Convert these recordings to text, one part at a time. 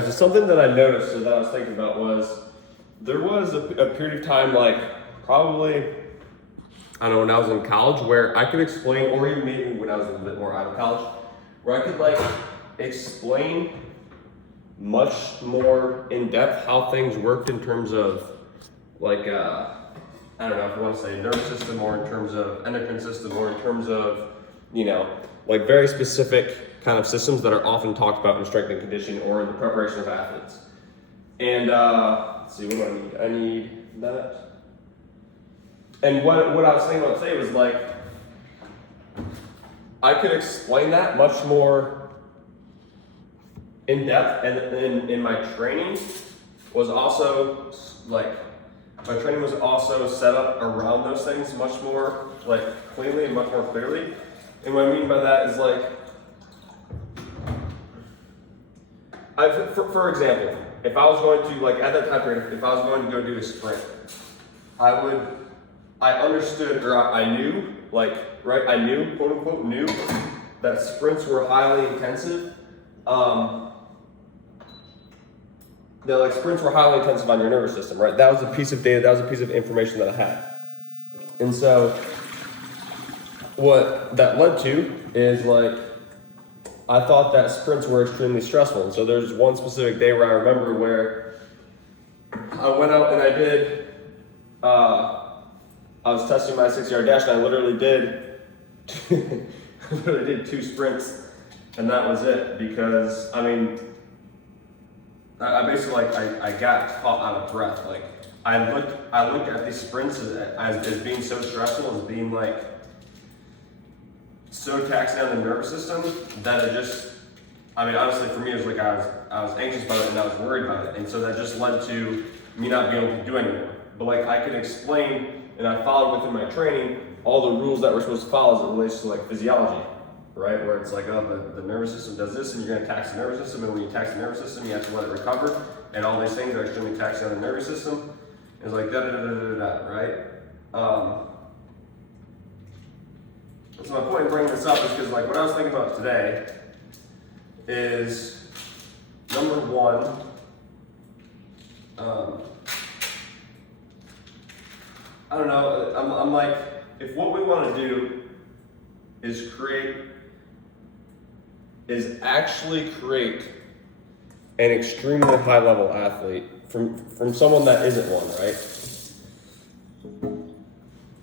So something that I noticed or that I was thinking about was there was a period of time, like probably, I don't know, when I was in college, where I could explain, or even maybe when I was a little bit more out of college, where I could like explain much more in depth how things worked in terms of like, I don't know if you want to say nervous system, or in terms of endocrine system, or in terms of, you know, like very specific kind of systems that are often talked about in strength and conditioning or in the preparation of athletes. And let's see, what do I need? I need that. And what I was thinking about today was like, I could explain that much more in depth, and in my training was also like, my training was also set up around those things much more like cleanly and much more clearly. And what I mean by that is like, for example, if I was going to, like at that time period, if I was going to go do a sprint, I understood, or I knew, like, right, I knew, quote unquote, knew that sprints were highly intensive. That like sprints were highly intensive on your nervous system, right? That was a piece of data, that was a piece of information that I had. And so what that led to is like, I thought that sprints were extremely stressful. And so there's one specific day where I remember where I went out and I did, I was testing my 6-yard dash, and I literally did, two sprints, and that was it. Because I mean, I basically like I got caught out of breath. Like I looked at these sprints as being so stressful, as being like so taxing on the nervous system that it just, I mean, honestly for me it was like I was anxious about it and I was worried about it, and so that just led to me not being able to do anymore. But like I could explain, and I followed within my training all the rules that we're supposed to follow as it relates to like physiology, right? Where it's like, oh, the nervous system does this, and you're going to tax the nervous system, and when you tax the nervous system, you have to let it recover, and all these things are extremely taxing on the nervous system. It's like da da da da da da, right? So my point in bringing this up is because like what I was thinking about today is, number one, I don't know, I'm like, if what we want to do is actually create an extremely high level athlete from someone that isn't one, right?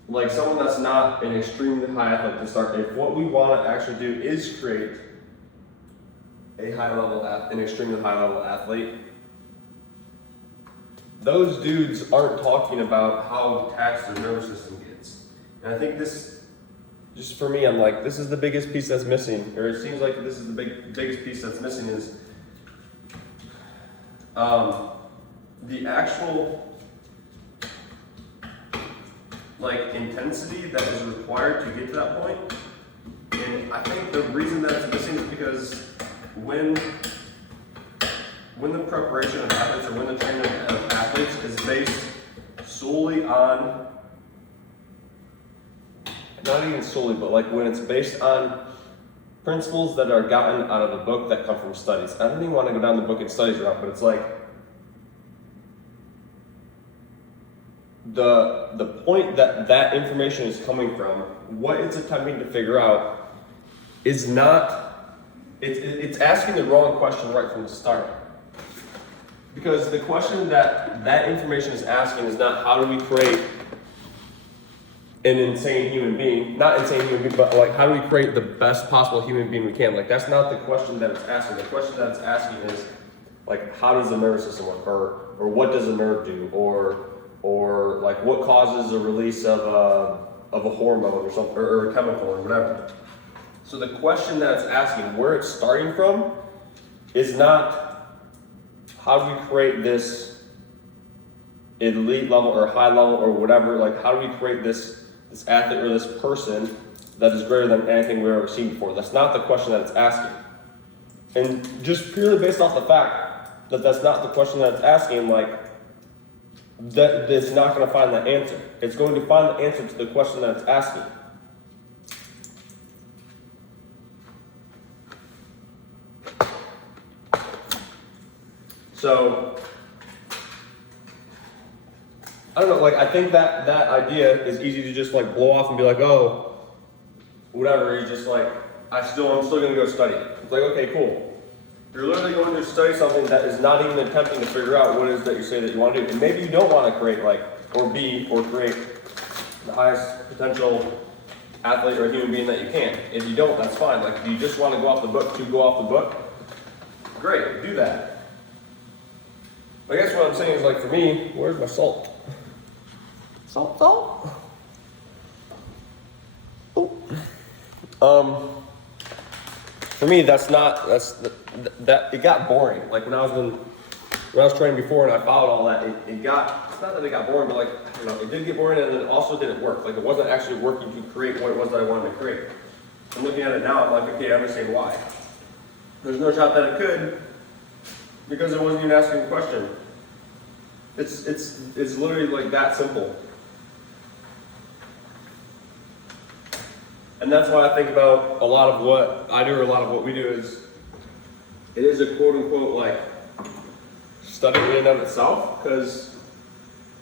Like someone that's not an extremely high athlete to start. If what we want to actually do is create an extremely high level athlete, those dudes aren't talking about how taxed their nervous system gets. And I think this, just for me, I'm like, this is the biggest piece that's missing, or it seems like this is the biggest piece that's missing is the actual like intensity that is required to get to that point. And I think the reason that it's missing is because when the preparation of athletes, or when the training of athletes is based solely on, not even solely, but like when it's based on principles that are gotten out of a book that come from studies. I don't even want to go down the book and studies route, but it's like the point that information is coming from, what it's attempting to figure out is not, it's asking the wrong question right from the start. Because the question that information is asking is not how do we create an insane human being, not insane human being, but like how do we create the best possible human being we can. Like that's not the question that it's asking. The question that it's asking is like, how does the nervous system work, or what does a nerve do, or like what causes a release of a hormone or something, or a chemical or whatever. So the question that it's asking, where it's starting from, is not how do we create this elite level or high level or whatever, like how do we create this athlete or this person that is greater than anything we've ever seen before. That's not the question that it's asking. And just purely based off the fact that that's not the question that it's asking, like, that it's not going to find the answer. It's going to find the answer to the question that it's asking. So, I don't know, like, I think that idea is easy to just like blow off and be like, oh, whatever, you just like, I'm still gonna go study it. It's like, okay, cool. You're literally going to study something that is not even attempting to figure out what it is that you say that you want to do. And maybe you don't want to create like, or be, or create the highest potential athlete or human being that you can. If you don't, that's fine. Like, do you just want to go off the book to go off the book? Great, do that. I guess what I'm saying is like, for me, where's my salt? Salt? Oh. For me, that it got boring. Like when I was training before and I followed all that, it's not that it got boring, but like, I don't know, it did get boring and then it also didn't work. Like it wasn't actually working to create what it was that I wanted to create. I'm looking at it now, I'm like, okay, I understand why. There's no shot that it could, because it wasn't even asking a question. It's literally like that simple. And that's why I think about a lot of what I do, or a lot of what we do is, it is a quote unquote like study in and of itself, because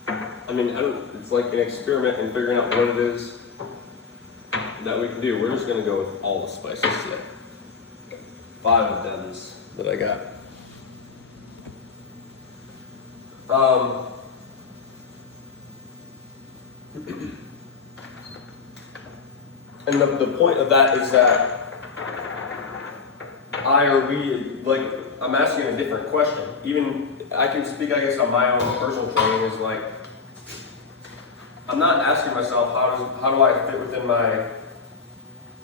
I mean, it's like an experiment in figuring out what it is that we can do. We're just gonna go with all the spices today. 5 of them that I got. And the point of that is that I'm asking a different question. Even, I can speak, I guess, on my own personal training is like, I'm not asking myself, how do I fit within my,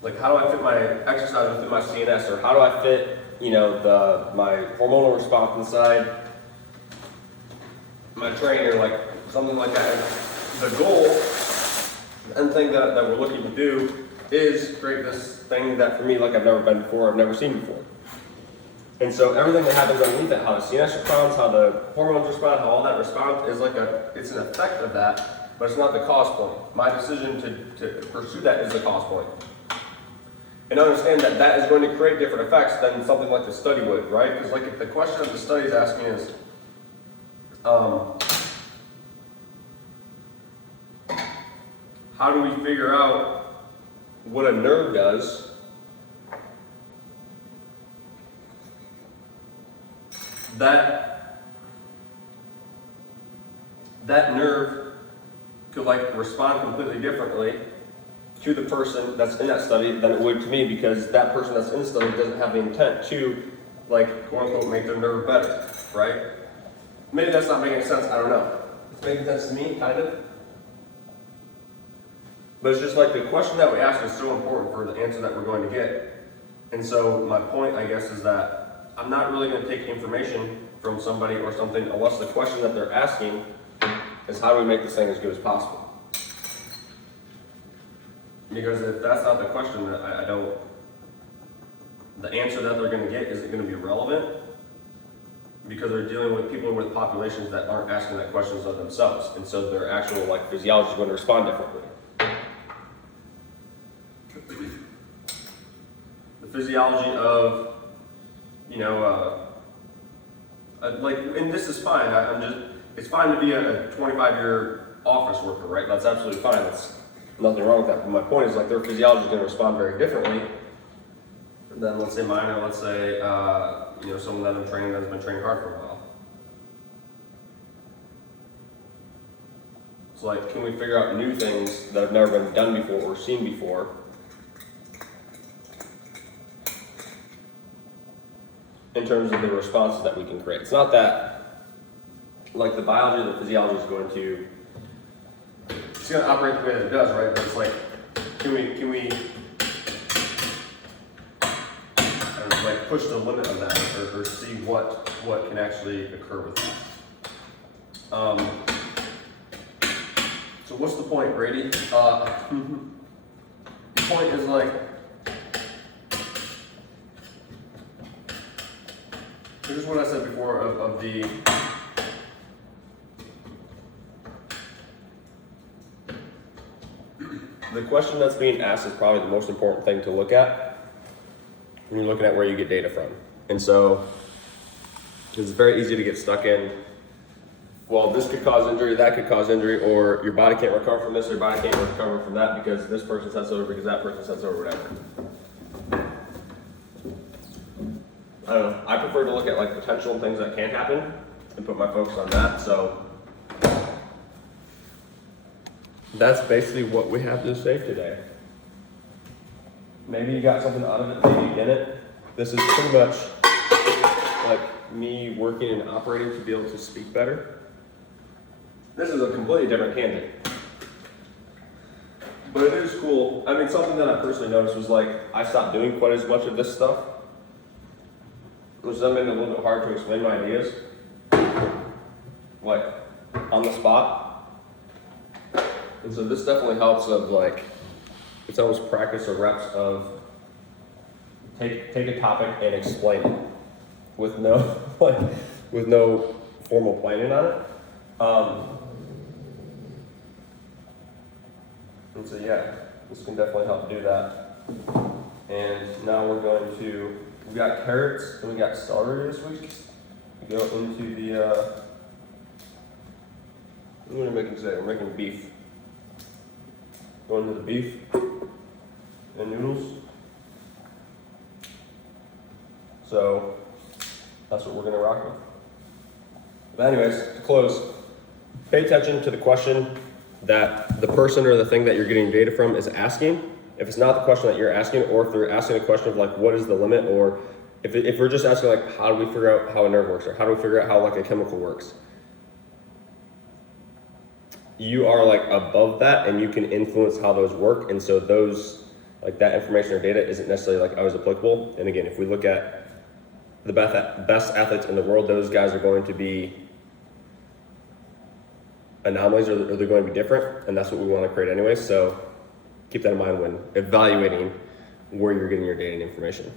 like, how do I fit my exercise within my CNS, or how do I fit, you know, my hormonal response inside my trainer, like, something like that. The goal and thing that we're looking to do is create this thing that for me, like I've never been before, I've never seen before. And so everything that happens underneath it, how the CNS responds, how the hormones respond, how all that responds is like it's an effect of that, but it's not the cause point. My decision to pursue that is the cause point. And understand that is going to create different effects than something like the study would, right? Because like if the question of the study is asking is, how do we figure out what a nerve does? That nerve could like respond completely differently to the person that's in that study than it would to me, because that person that's in the study doesn't have the intent to, like, quote unquote, make their nerve better, right? Maybe that's not making sense, I don't know. It's making sense to me, kind of. But it's just like the question that we ask is so important for the answer that we're going to get. And so my point, I guess, is that I'm not really going to take information from somebody or something unless the question that they're asking is, how do we make this thing as good as possible? Because if that's not the question, the answer that they're going to get isn't going to be relevant, because they're dealing with people with populations that aren't asking that questions of themselves. And so their actual like physiology is going to respond differently. The physiology of, you know, like, and this is fine. It's fine to be a 25-year office worker, right? That's absolutely fine. That's nothing wrong with that. But my point is, like, their physiology is going to respond very differently than, let's say, mine, or let's say, you know, someone that I'm training that's been training hard for a while. So, like, can we figure out new things that have never been done before or seen before? In terms of the responses that we can create. It's not that, like, the biology or the physiology is going to, it's going to operate the way that it does, right? But it's like, can we like push the limit of that, or see what can actually occur with that? So what's the point, Brady? The point is like, this is what I said before of the question that's being asked is probably the most important thing to look at when you're looking at where you get data from. And so It's very easy to get stuck in, well, this could cause injury, that could cause injury, or your body can't recover from this, or your body can't recover from that because this person said so, or because that person said so, or whatever. I don't know. I prefer to look at like potential things that can happen and put my focus on that. So that's basically what we have to say today. Maybe you got something out of it, maybe you didn't. This is pretty much like me working and operating to be able to speak better. This is a completely different tangent. But it is cool. I mean, something that I personally noticed was like, I stopped doing quite as much of this stuff, which then made it a little bit hard to explain my ideas, like, on the spot. And so this definitely helps of like, it's almost practice or reps of take a topic and explain it with no, like, with no formal planning on it. And so yeah, this can definitely help do that. And now we're going to, we got carrots and we got celery this week. We go into the, what are we making today? We're making beef. Going to the beef and noodles. So that's what we're gonna rock with. But anyways, to close, pay attention to the question that the person or the thing that you're getting data from is asking. If it's not the question that you're asking, or if they're asking a question of like, what is the limit? Or if we're just asking like, how do we figure out how a nerve works? Or how do we figure out how like a chemical works? You are like above that and you can influence how those work. And so those, like that information or data isn't necessarily like always applicable. And again, if we look at the best athletes in the world, those guys are going to be anomalies, or they're going to be different, and that's what we want to create anyway. So keep that in mind when evaluating where you're getting your data and information.